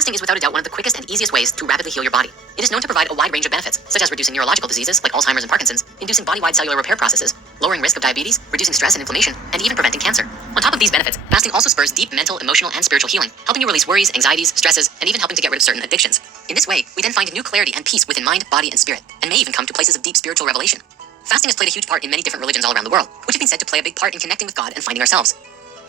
Fasting is without a doubt one of the quickest and easiest ways to rapidly heal your body. It is known to provide a wide range of benefits, such as reducing neurological diseases like Alzheimer's and Parkinson's, inducing body-wide cellular repair processes, lowering risk of diabetes, reducing stress and inflammation, and even preventing cancer. On top of these benefits, fasting also spurs deep mental, emotional, and spiritual healing, helping you release worries, anxieties, stresses, and even helping to get rid of certain addictions. In this way, we then find new clarity and peace within mind, body, and spirit, and may even come to places of deep spiritual revelation. Fasting has played a huge part in many different religions all around the world, which have been said to play a big part in connecting with God and finding ourselves.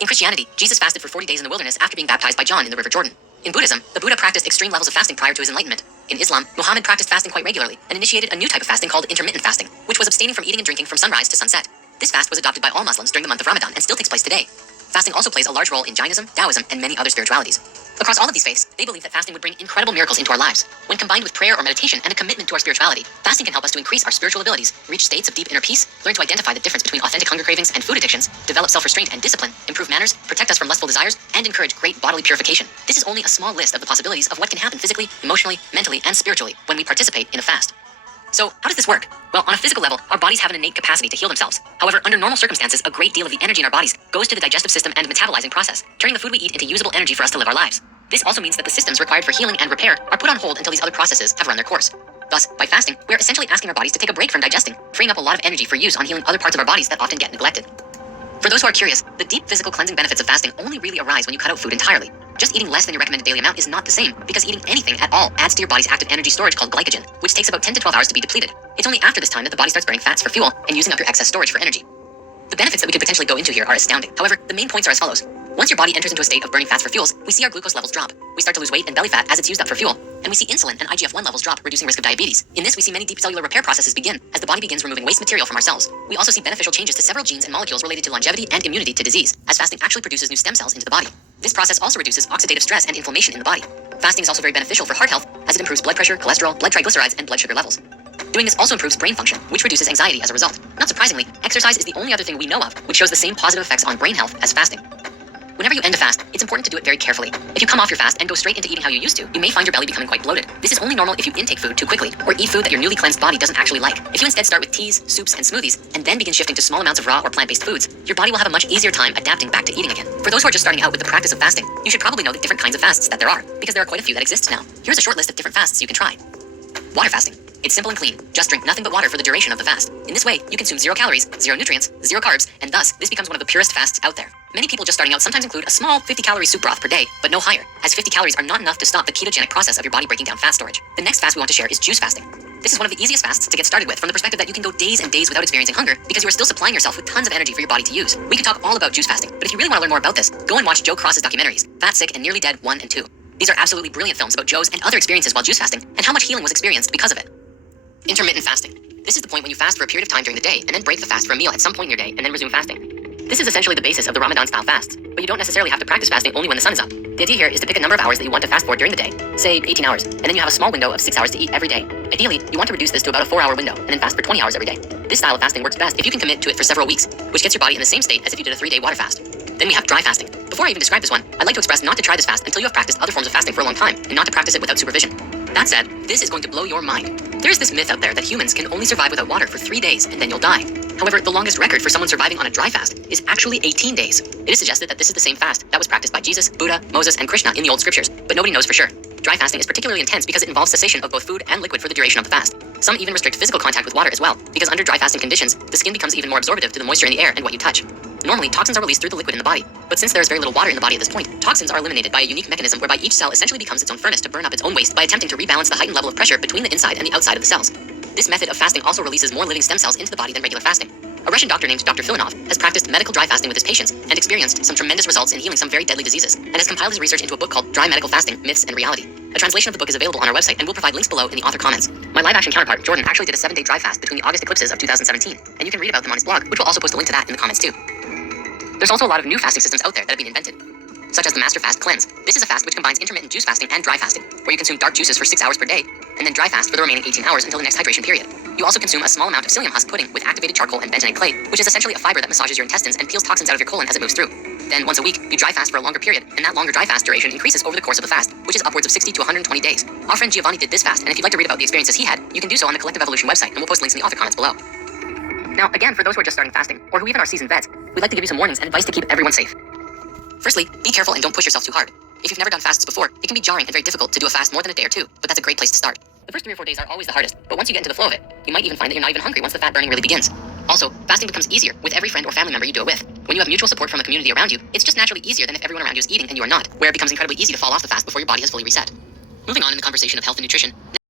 In Christianity, Jesus fasted for 40 days in the wilderness after being baptized by John in the River Jordan. In Buddhism, the Buddha practiced extreme levels of fasting prior to his enlightenment. In Islam, Muhammad practiced fasting quite regularly and initiated a new type of fasting called intermittent fasting, which was abstaining from eating and drinking from sunrise to sunset. This fast was adopted by all Muslims during the month of Ramadan and still takes place today. Fasting also plays a large role in Jainism, Taoism, and many other spiritualities. Across all of these faiths, they believe that fasting would bring incredible miracles into our lives. When combined with prayer or meditation and a commitment to our spirituality, fasting can help us to increase our spiritual abilities, reach states of deep inner peace, learn to identify the difference between authentic hunger cravings and food addictions, develop self-restraint and discipline, improve manners, protect us from lustful desires, and encourage great bodily purification. This is only a small list of the possibilities of what can happen physically, emotionally, mentally, and spiritually when we participate in a fast. So, how does this work? Well, on a physical level, our bodies have an innate capacity to heal themselves. However, under normal circumstances, a great deal of the energy in our bodies goes to the digestive system and metabolizing process, turning the food we eat into usable energy for us to live our lives. This also means that the systems required for healing and repair are put on hold until these other processes have run their course. Thus, by fasting, we are essentially asking our bodies to take a break from digesting, freeing up a lot of energy for use on healing other parts of our bodies that often get neglected. For those who are curious, the deep physical cleansing benefits of fasting only really arise when you cut out food entirely. Just eating less than your recommended daily amount is not the same, because eating anything at all adds to your body's active energy storage called glycogen, which takes about 10 to 12 hours to be depleted. It's only after this time that the body starts burning fats for fuel and using up your excess storage for energy. The benefits that we could potentially go into here are astounding. However, the main points are as follows. Once your body enters into a state of burning fats for fuels, we see our glucose levels drop. We start to lose weight and belly fat as it's used up for fuel. And we see insulin and IGF-1 levels drop, reducing risk of diabetes. In this, we see many deep cellular repair processes begin as the body begins removing waste material from our cells. We also see beneficial changes to several genes and molecules related to longevity and immunity to disease, as fasting actually produces new stem cells into the body. This process also reduces oxidative stress and inflammation in the body. Fasting is also very beneficial for heart health, as it improves blood pressure, cholesterol, blood triglycerides, and blood sugar levels. Doing this also improves brain function, which reduces anxiety as a result. Not surprisingly, exercise is the only other thing we know of which shows the same positive effects on brain health as fasting. Whenever you end a fast, it's important to do it very carefully. If you come off your fast and go straight into eating how you used to, you may find your belly becoming quite bloated. This is only normal if you intake food too quickly, or eat food that your newly cleansed body doesn't actually like. If you instead start with teas, soups, and smoothies, and then begin shifting to small amounts of raw or plant-based foods, your body will have a much easier time adapting back to eating again. For those who are just starting out with the practice of fasting, you should probably know the different kinds of fasts that there are, because there are quite a few that exist now. Here's a short list of different fasts you can try. Water fasting. It's simple and clean. Just drink nothing but water for the duration of the fast. In this way, you consume 0 calories, 0 nutrients, 0 carbs, and thus, this becomes one of the purest fasts out there. Many people just starting out sometimes include a small 50-calorie soup broth per day, but no higher, as 50 calories are not enough to stop the ketogenic process of your body breaking down fat storage. The next fast we want to share is juice fasting. This is one of the easiest fasts to get started with from the perspective that you can go days and days without experiencing hunger because you are still supplying yourself with tons of energy for your body to use. We could talk all about juice fasting, but if you really want to learn more about this, go and watch Joe Cross's documentaries, Fat, Sick, and Nearly Dead 1 and 2. These are absolutely brilliant films about Joe's and other experiences while juice fasting and how much healing was experienced because of it. Intermittent fasting. This is the point when you fast for a period of time during the day and then break the fast for a meal at some point in your day and then resume fasting. This is essentially the basis of the Ramadan style fasts, but you don't necessarily have to practice fasting only when the sun is up. The idea here is to pick a number of hours that you want to fast for during the day, say 18 hours, and then you have a small window of 6 hours to eat every day. Ideally, you want to reduce this to about a 4-hour window and then fast for 20 hours every day. This style of fasting works best if you can commit to it for several weeks, which gets your body in the same state as if you did a 3-day water fast. Then we have dry fasting. Before I even describe this one, I'd like to express not to try this fast until you have practiced other forms of fasting for a long time and not to practice it without supervision. That said, this is going to blow your mind. There's this myth out there that humans can only survive without water for 3 days and then you'll die. However, the longest record for someone surviving on a dry fast is actually 18 days. It is suggested that this is the same fast that was practiced by Jesus, Buddha, Moses, and Krishna in the old scriptures, but nobody knows for sure. Dry fasting is particularly intense because it involves cessation of both food and liquid for the duration of the fast. Some even restrict physical contact with water as well, because under dry fasting conditions, the skin becomes even more absorptive to the moisture in the air and what you touch. Normally, toxins are released through the liquid in the body, but since there is very little water in the body at this point, toxins are eliminated by a unique mechanism whereby each cell essentially becomes its own furnace to burn up its own waste by attempting to rebalance the heightened level of pressure between the inside and the outside of the cells. This method of fasting also releases more living stem cells into the body than regular fasting. A Russian doctor named Dr. Filanov has practiced medical dry fasting with his patients and experienced some tremendous results in healing some very deadly diseases, and has compiled his research into a book called Dry Medical Fasting, Myths and Reality. A translation of the book is available on our website, and we'll provide links below in the author comments. My live-action counterpart, Jordan, actually did a 7-day dry fast between the August eclipses of 2017, and you can read about them on his blog, which will also post a link to that in the comments too. There's also a lot of new fasting systems out there that have been invented, such as the Master Fast Cleanse. This is a fast which combines intermittent juice fasting and dry fasting, where you consume dark juices for 6 hours per day, and then dry fast for the remaining 18 hours until the next hydration period. You also consume a small amount of psyllium husk pudding with activated charcoal and bentonite clay, which is essentially a fiber that massages your intestines and peels toxins out of your colon as it moves through. Then, once a week, you dry fast for a longer period, and that longer dry fast duration increases over the course of the fast, which is upwards of 60 to 120 days. Our friend Giovanni did this fast, and if you'd like to read about the experiences he had, you can do so on the Collective Evolution website, and we'll post links in the author comments below. Now, again, for those who are just starting fasting, or who even are seasoned vets, we'd like to give you some warnings and advice to keep everyone safe. Firstly, be careful and don't push yourself too hard. If you've never done fasts before, it can be jarring and very difficult to do a fast more than a day or two, but that's a great place to start. The first 3 or 4 days are always the hardest, but once you get into the flow of it, you might even find that you're not even hungry once the fat burning really begins. Also, fasting becomes easier with every friend or family member you do it with. When you have mutual support from the community around you, it's just naturally easier than if everyone around you is eating and you are not, where it becomes incredibly easy to fall off the fast before your body has fully reset. Moving on in the conversation of health and nutrition,